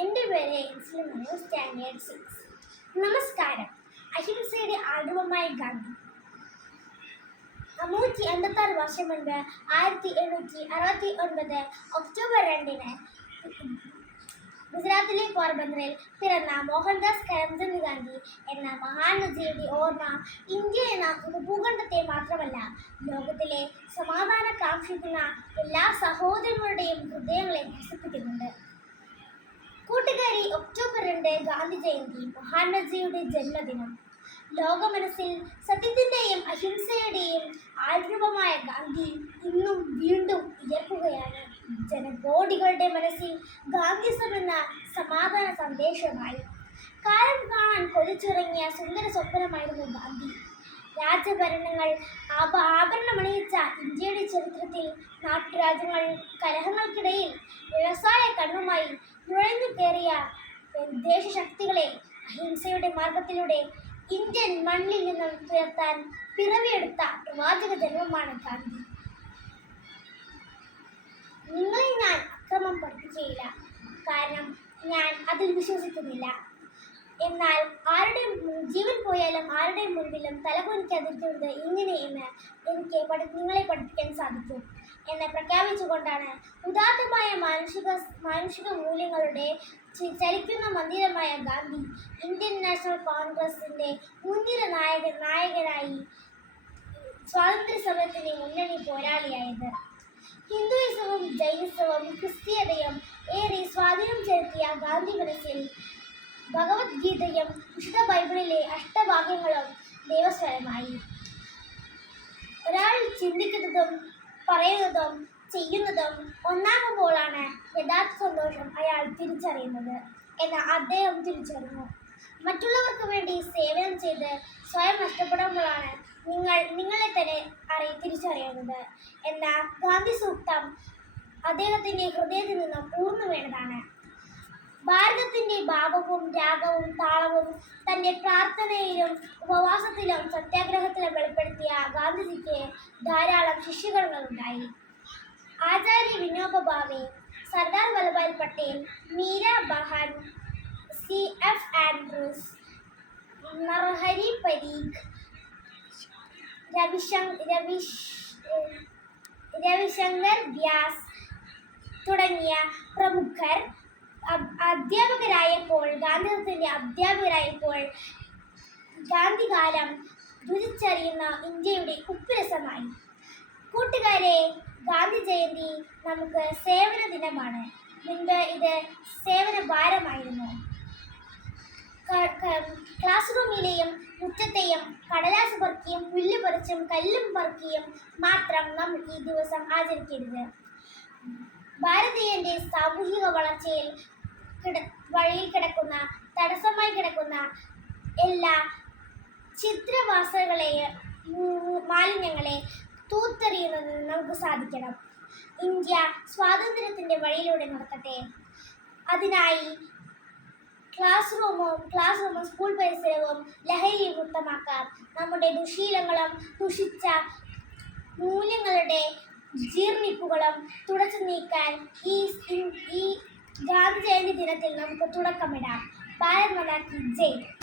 എന്റെ പേര് എൻസിൽ Manu standard six നമസ്കാരം. അഹിംസയുടെ ആർജവമായ ഗാന്ധി. നൂറ്റി എൺപത്താറ് വർഷം മുൻപ് ആയിരത്തി എണ്ണൂറ്റി അറുപത്തി ഒൻപത് ഒക്ടോബർ രണ്ടിന് ഗുജറാത്തിലെ പോർബന്ദറിൽ പിറന്ന മോഹൻദാസ് കരംചന്ദ് ഗാന്ധി എന്ന മഹാനജിയുടെ ഓർമ്മ ഇന്ത്യ എന്ന ഉപഭൂഖണ്ഡത്തെ മാത്രമല്ല ലോകത്തിലെ സമാധാന കാക്ഷിക്കുന്ന എല്ലാ സഹോദരങ്ങളുടെയും ഹൃദയങ്ങളെ കൂട്ടുകാരി ഒക്ടോബർ രണ്ട് ഗാന്ധി ജയന്തി മഹാത്മജിയുടെ ജന്മദിനം. ലോക മനസ്സിൽ സത്യത്തിന്റെയും അഹിംസയുടെയും ആൾരൂപമായ ഗാന്ധി ഇന്നും വീണ്ടും ഉയർക്കുകയാണ്. ജനകോടികളുടെ മനസ്സിൽ ഗാന്ധിസം എന്ന സമാധാന സന്ദേശമായി. കാലം കാണാൻ കൊതിച്ചുറങ്ങിയ സുന്ദര സ്വപ്നമായിരുന്നു ഗാന്ധി. രാജഭരണങ്ങൾ ആഭ ആഭരണമണിയിച്ച ഇന്ത്യയുടെ ചരിത്രത്തിൽ നാട്ടുരാജ്യങ്ങൾ കലഹങ്ങൾക്കിടയിൽ വ്യവസായ കണ്ണുമായി നുഴഞ്ഞു കയറിയ ദേശശക്തികളെ അഹിംസയുടെ മാർഗത്തിലൂടെ ഇന്ത്യൻ മണ്ണിൽ നിന്നും ഉയർത്താൻ പിറവിയെടുത്ത പ്രവാചക ജന്മമാണ് ഗാന്ധി. നിങ്ങളെ ഞാൻ അക്രമം പഠിപ്പിക്കുകയില്ല. കാരണം ഞാൻ അതിൽ വിശ്വസിക്കുന്നില്ല. എന്നാൽ ആരുടെ ജീവൻ പോയാലും ആരുടെ മുൻപിലും തലകുനിക്കാതിരിക്കുന്നത് ഇങ്ങനെയെന്ന് എനിക്ക് നിങ്ങളെ പഠിപ്പിക്കാൻ സാധിക്കും. എന്ന് പ്രഖ്യാപിച്ചുകൊണ്ടാണ് ഉദാത്തമായ മാനുഷിക മാനുഷിക മൂല്യങ്ങളുടെ ചലിക്കുന്ന മന്ദിരമായ ഗാന്ധി ഇന്ത്യൻ നാഷണൽ കോൺഗ്രസിന്റെ മുൻനിര നായകൻ നായകനായി സ്വാതന്ത്ര്യ സമരത്തിന് മുന്നണി പോരാളിയായത്. ഹിന്ദുയിസവും ജൈനിസവും ക്രിസ്തീയതയും ഏറെ സ്വാധീനം ചെലുത്തിയ ഗാന്ധി മനസ്സിൽ ഭഗവത്ഗീതയും വിശുദ്ധ ബൈബിളിലെ അഷ്ടഭാഗ്യങ്ങളും ദൈവസ്വരമായി. ഒരാൾ ചിന്തിക്കുന്നതും പറയുന്നതും ചെയ്യുന്നതും ഒന്നാകുമ്പോഴാണ് യഥാർത്ഥ സന്തോഷം അയാൾ തിരിച്ചറിയുന്നത് എന്ന് അദ്ദേഹം തിരിച്ചറിഞ്ഞു. മറ്റുള്ളവർക്ക് വേണ്ടി സേവനം ചെയ്ത് സ്വയം നഷ്ടപ്പെടുമ്പോഴാണ് നിങ്ങൾ നിങ്ങളെ തന്നെ അറിയി തിരിച്ചറിയുന്നത് എന്ന ഗാന്ധി സൂക്തം അദ്ദേഹത്തിന്റെ ഹൃദയത്തിൽ നിന്നും ഊർന്നു വീണതാണ്. ഭാരതത്തിന്റെ ഭാവവും രാഗവും താളവും തന്റെ പ്രാർത്ഥനയിലും ഉപവാസത്തിലും സത്യാഗ്രഹത്തിലും വെളിപ്പെടുത്തിയ ഗാന്ധിജിക്ക് ധാരാളം ശിഷ്യഗണങ്ങളുണ്ടായി Acharya Vinoba Bhave Sardar Vallabhbhai Patel Mira Behn C F Andrews Narhari Parikh രവിശങ് രവിശ് രവിശങ്കർ വ്യാസ് തുടങ്ങിയ പ്രമുഖർ അധ്യാപകരായപ്പോൾ ഗാന്ധിജത്തിന്റെ അധ്യാപകരായപ്പോൾ ഗാന്ധികാലം രുചിച്ചറിയുന്ന ഇന്ത്യയുടെ ഉപ്പുരസമായി. കൂട്ടുകാരെ ഗാന്ധി ജയന്തി നമുക്ക് സേവന ദിനമാണ്. മുൻപ് ഇത് സേവന ഭാരമായിരുന്നു. ക്ലാസ് റൂമിലെയും മുറ്റത്തെയും കടലാസ് പറക്കിയും പുല്ല് പറിച്ചും കല്ലും പറക്കിയും മാത്രം നാം ഈ ദിവസം ആചരിക്കരുത്. ഭാരതീയന്റെ സാമൂഹിക വളർച്ചയിൽ വഴിയിൽ കിടക്കുന്ന തടസ്സമായി കിടക്കുന്ന എല്ലാ ചിത്രവാസകളെ മാലിന്യങ്ങളെ തൂത്തെറിയുന്നത് നമുക്ക് സാധിക്കണം. ഇന്ത്യ സ്വാതന്ത്ര്യത്തിന്റെ വഴിയിലൂടെ നടക്കട്ടെ. അതിനായി ക്ലാസ് റൂമും ക്ലാസ് റൂമും സ്കൂൾ പരിസരവും ലഹരി മുക്തമാക്കാം. നമ്മുടെ ദുശീലങ്ങളും ദുഷിച്ച മൂല്യങ്ങളുടെ ജീർണിപ്പുകളും തുടച്ചു നീക്കാൻ ഈ ഈ ഗാന്ധി ദിനത്തിൽ നമുക്ക് തുടക്കമിടാം. ഭാരത് മാതാ ജയ്.